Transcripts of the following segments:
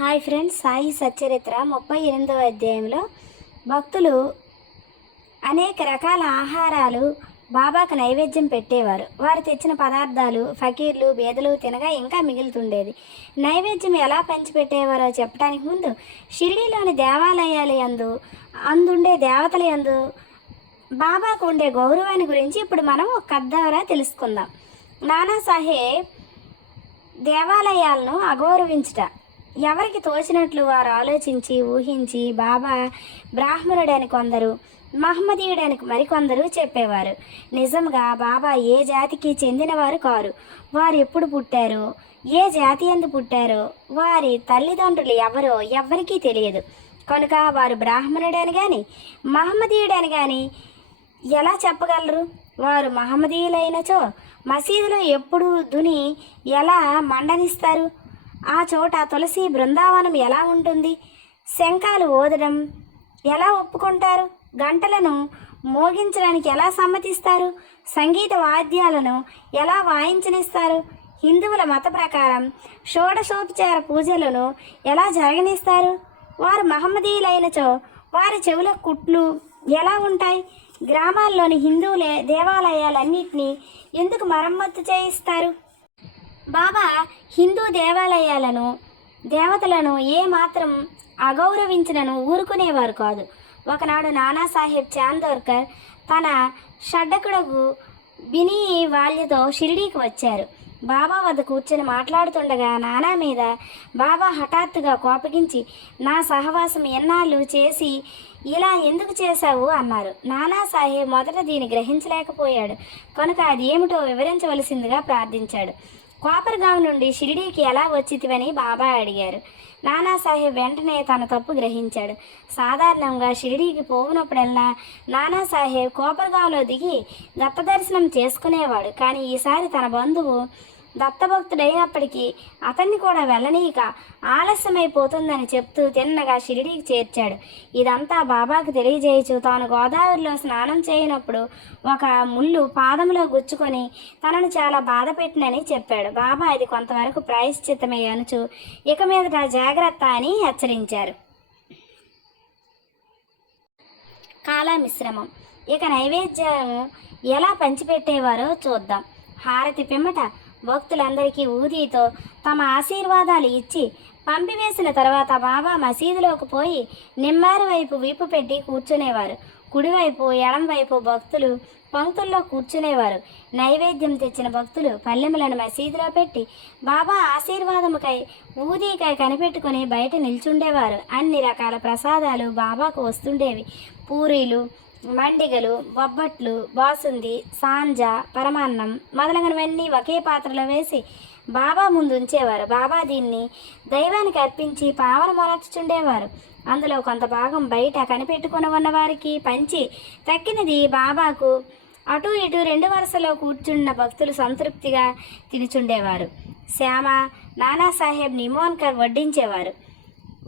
Hi friends Sai Satcharitra ముప్పై ఎనిమిదవ అధ్యాయంలో. భక్తులు అనేక రకాల ఆహారాలు బాబాకు నైవేద్యం పెట్టేవారు. వారు తెచ్చిన పదార్థాలు ఫకీర్లు బేదలు తినగా ఇంకా మిగులుతుండేది. నైవేద్యం ఎలా పంచిపెట్టేవారో చెప్పడానికి ముందు షిరిడీలోని దేవాలయాల యందు అందుండే దేవతల యందు బాబాకు ఉండే గౌరవాన్ని గురించి ఇప్పుడు మనం ఒక కథ ద్వారా తెలుసుకుందాం నానాసాహెబ్ దేవాలయాలను అగౌరవించుట ఎవరికి తోచినట్లు వారు ఆలోచించి ఊహించి బాబా బ్రాహ్మణుడని కొందరు మహమ్మదీయుడని మరికొందరు చెప్పేవారు. నిజంగా బాబా ఏ జాతికి చెందినవారు కారు. వారు ఎప్పుడు పుట్టారో? ఏ జాతి ఎందు పుట్టారో? వారి తల్లిదండ్రులు ఎవరో ఎవ్వరికీ తెలియదు. కనుక వారు బ్రాహ్మణుడని కానీ మహమ్మదీయుడని కానీ ఎలా చెప్పగలరు? వారు మహమ్మదీయులైనచో మసీదులో ఎప్పుడు దుని ఎలా మండనిస్తారు? ఆ చోట తులసి బృందావనం ఎలా ఉంటుంది? శంఖాలు ఓదడం ఎలా ఒప్పుకుంటారు? గంటలను మోగించడానికి ఎలా సమ్మతిస్తారు? సంగీత వాద్యాలను ఎలా వాయించనిస్తారు? హిందువుల మత ప్రకారం షోడశోపచార పూజలను ఎలా జరగనిస్తారు? వారు మహమ్మదీయులైనచో వారి చెవుల కుట్లు ఎలా ఉంటాయి? గ్రామాల్లోని హిందువులే దేవాలయాలన్నింటినీ ఎందుకు మరమ్మతు చేయిస్తారు? బాబా హిందూ దేవాలయాలను దేవతలను ఏ మాత్రం అగౌరవించినను ఊరుకునేవారు కాదు. ఒకనాడు నానాసాహెబ్ చాందోర్కర్ తన షడ్డకుడకు బిని వాళ్ళతో షిరిడీకి వచ్చారు. బాబా వద్ద కూర్చొని మాట్లాడుతుండగా నానా మీద బాబా హఠాత్తుగా కోపగించి నా సహవాసం ఎన్నాళ్ళు చేసి ఇలా ఎందుకు చేశావు? అన్నారు. నానా సాహెబ్ మొదట దీన్ని గ్రహించలేకపోయాడు. కనుక అది ఏమిటో వివరించవలసిందిగా ప్రార్థించాడు. కోపర్గావ్ నుండి షిరిడీకి ఎలా వచ్చితివని బాబా అడిగారు. నానాసాహెబ్ వెంటనే తన తప్పు గ్రహించాడు. సాధారణంగా షిరిడీకి పోవునప్పుడల్లా నానాసాహెబ్ కోపర్గావ్లో దిగి దత్త దర్శనం చేసుకునేవాడు. కానీ ఈసారి తన బంధువు దత్తభక్తుడైనప్పటికీ అతన్ని కూడా వెళ్ళనీయక ఆలస్యమైపోతుందని చెప్తూ తిన్నగా షిరిడీకి చేర్చాడు. ఇదంతా బాబాకు తెలియజేయచు తాను గోదావరిలో స్నానం చేయనప్పుడు ఒక ముళ్ళు పాదంలో గుచ్చుకొని తనను చాలా బాధ పెట్టినని చెప్పాడు. బాబా ఇది కొంతవరకు ప్రాయశ్చిత్తమే అనుచు ఇక మీదట జాగ్రత్త అని హెచ్చరించారు. కాలామిశ్రమం. ఇక నైవేద్యం ఎలా పంచిపెట్టేవారో చూద్దాం. హారతి పిమ్మట భక్తులందరికీ ఊదీతో తమ ఆశీర్వాదాలు ఇచ్చి పంపివేసిన తర్వాత బాబా మసీదులోకి పోయి నిమ్మారు వైపు వీపు పెట్టి కూర్చునేవారు. కుడివైపు ఎడంవైపు భక్తులు పంక్తుల్లో కూర్చునేవారు. నైవేద్యం తెచ్చిన భక్తులు పల్లెములను మసీదులో పెట్టి బాబా ఆశీర్వాదముకై ఊదీకై కనిపెట్టుకుని బయట నిల్చుండేవారు. అన్ని రకాల ప్రసాదాలు బాబాకు వస్తుండేవి. పూరీలు మండిగలు బొబ్బట్లు బాసుంది సాంజ పరమాన్నం మొదలగునవన్నీ ఒకే పాత్రలో వేసి బాబా ముందు ఉంచేవారు బాబా దీన్ని దైవానికి అర్పించి పావన మొరచుచుండేవారు. అందులో కొంత భాగం బయట కనిపెట్టుకుని ఉన్నవారికి పంచి తక్కినది బాబాకు అటు ఇటు రెండు వరుసలో కూర్చున్న భక్తులు సంతృప్తిగా తినుచుండేవారు. శ్యామ నానాసాహెబ్ నిమోన్కర్ వడ్డించేవారు.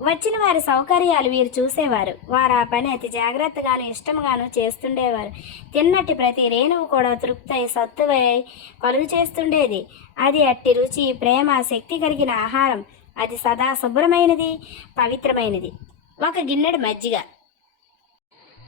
వచ్చిన వారి సౌకర్యాలు వీరు చూసేవారు. వారు ఆ పని అతి జాగ్రత్తగాను ఇష్టంగాను చేస్తుండేవారు. తిన్నట్టు ప్రతి రేణువు కూడా తృప్తై సత్తువై కలుగు చేస్తుండేది. అది అట్టి రుచి ప్రేమ శక్తి కలిగిన ఆహారం. అది సదా శుభ్రమైనది పవిత్రమైనది. ఒక గిన్నెడు మజ్జిగ.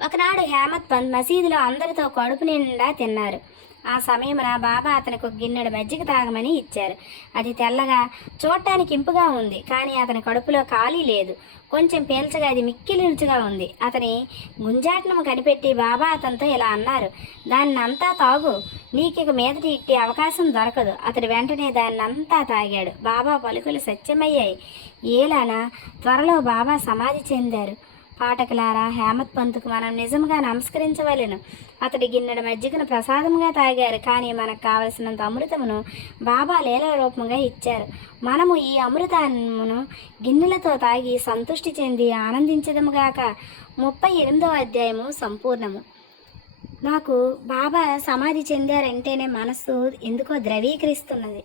ఒకనాడు హేమత్ పంత్ మసీదులో అందరితో కడుపు నిండా తిన్నారు. ఆ సమయమున బాబా అతనికి ఒక గిన్నెడు మజ్జిగ తాగమని ఇచ్చారు. అది తెల్లగా చూడటానికి ఇంపుగా ఉంది కానీ అతని కడుపులో ఖాళీ లేదు. కొంచెం పీల్చగా అది మిక్కిలి రుచిగా ఉంది. అతని గుంజాటనం కనిపెట్టి బాబా అతనితో ఇలా అన్నారు దాన్ని అంతా తాగు. నీకిక మీదటి ఇట్టి అవకాశం దొరకదు. అతడు వెంటనే దాన్ని అంతా తాగాడు. బాబా పలుకులు సత్యమయ్యాయి. ఏలానా త్వరలో బాబా సమాధి చెందారు. పాఠకులారా హేమత్ పంతుకు మనం నిజంగా నమస్కరించవలెను. అతడి గిన్నెడ మజ్జిగను ప్రసాదంగా తాగారు. కానీ మనకు కావలసినంత అమృతమును బాబా లీల రూపంగా ఇచ్చారు. మనము ఈ అమృతమును గిన్నెలతో తాగి సంతృష్టి చెంది ఆనందించదముగాక ముప్పై ఎనిమిదవ అధ్యాయము సంపూర్ణము. నాకు బాబా సమాధి చెందారంటేనే మనస్సు ఎందుకో ద్రవీకరిస్తున్నది.